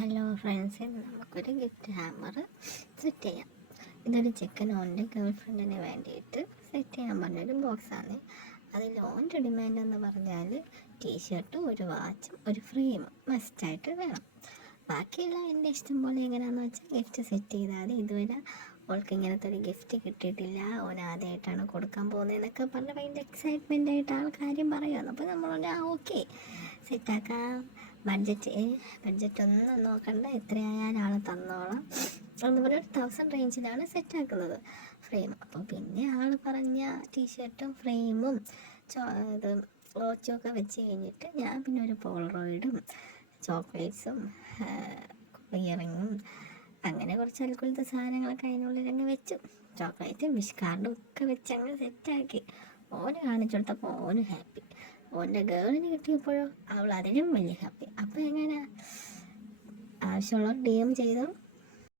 Hello friends, നമുക്കൊരു gift hammer set ചെയ്യാം. ഇതൊരു ചെക്കൻ ഓൻ്റെ ഗേൾ ഫ്രണ്ടിന് വേണ്ടിയിട്ട് സെറ്റ് ചെയ്യാൻ പറഞ്ഞൊരു ബോക്സാണ്. അതിൽ ഓൻ്റെ ഡിമാൻഡ് എന്ന് പറഞ്ഞാൽ ടീഷർട്ടും ഒരു വാച്ചും ഒരു ഫ്രെയിമും മസ്റ്റായിട്ട് വേണം. ബാക്കിയുള്ള എൻ്റെ ഇഷ്ടം പോലെ എങ്ങനെയാണെന്ന് വെച്ചാൽ ഗിഫ്റ്റ് സെറ്റ് ചെയ്താൽ മതി. ഇതുവരെ ഓൾക്ക് ഇങ്ങനത്തെ ഒരു ഗിഫ്റ്റ് കിട്ടിയിട്ടില്ല, ഓൻ ആദ്യമായിട്ടാണ് കൊടുക്കാൻ പോകുന്നതെന്നൊക്കെ പറഞ്ഞ് ഭയങ്കര എക്സൈറ്റ്മെൻ്റ് ആയിട്ട് കാര്യം പറയുകയാണ്. അപ്പോൾ നമ്മളോട് ഓക്കെ സെറ്റാക്കാം, ബഡ്ജറ്റ് ഒന്നും നോക്കണ്ട, എത്രയായാലും ആൾ തന്നോളാം എന്ന് പറഞ്ഞ 1000 റേഞ്ചിലാണ് സെറ്റാക്കുന്നത് ഫ്രെയിം. അപ്പോൾ പിന്നെ ആൾ പറഞ്ഞ ടീഷർട്ടും ഫ്രെയിമും ഇത് വാച്ചുമൊക്കെ വെച്ച് കഴിഞ്ഞിട്ട് ഞാൻ പിന്നെ ഒരു പോളറോയിഡും ചോക്ലേറ്റ്സും ഇയറിങ്ങും അങ്ങനെ കുറച്ച് അൽക്കുലത്തെ സാധനങ്ങളൊക്കെ അതിനുള്ളിൽ അങ്ങ് വെച്ചു. ചോക്ലേറ്റും വിഷ് കാർഡും ഒക്കെ വെച്ച് അങ്ങ് സെറ്റാക്കി ഓന് കാണിച്ചു കൊടുത്തപ്പോൾ ഓന് ഹാപ്പി. ഓൻ്റെ ഗേളിന് കിട്ടിയപ്പോഴോ അവൾ അതിനും വലിയ ഹാപ്പി. അപ്പോൾ എങ്ങനെ ആവശ്യമുള്ള DM ചെയ്തോ.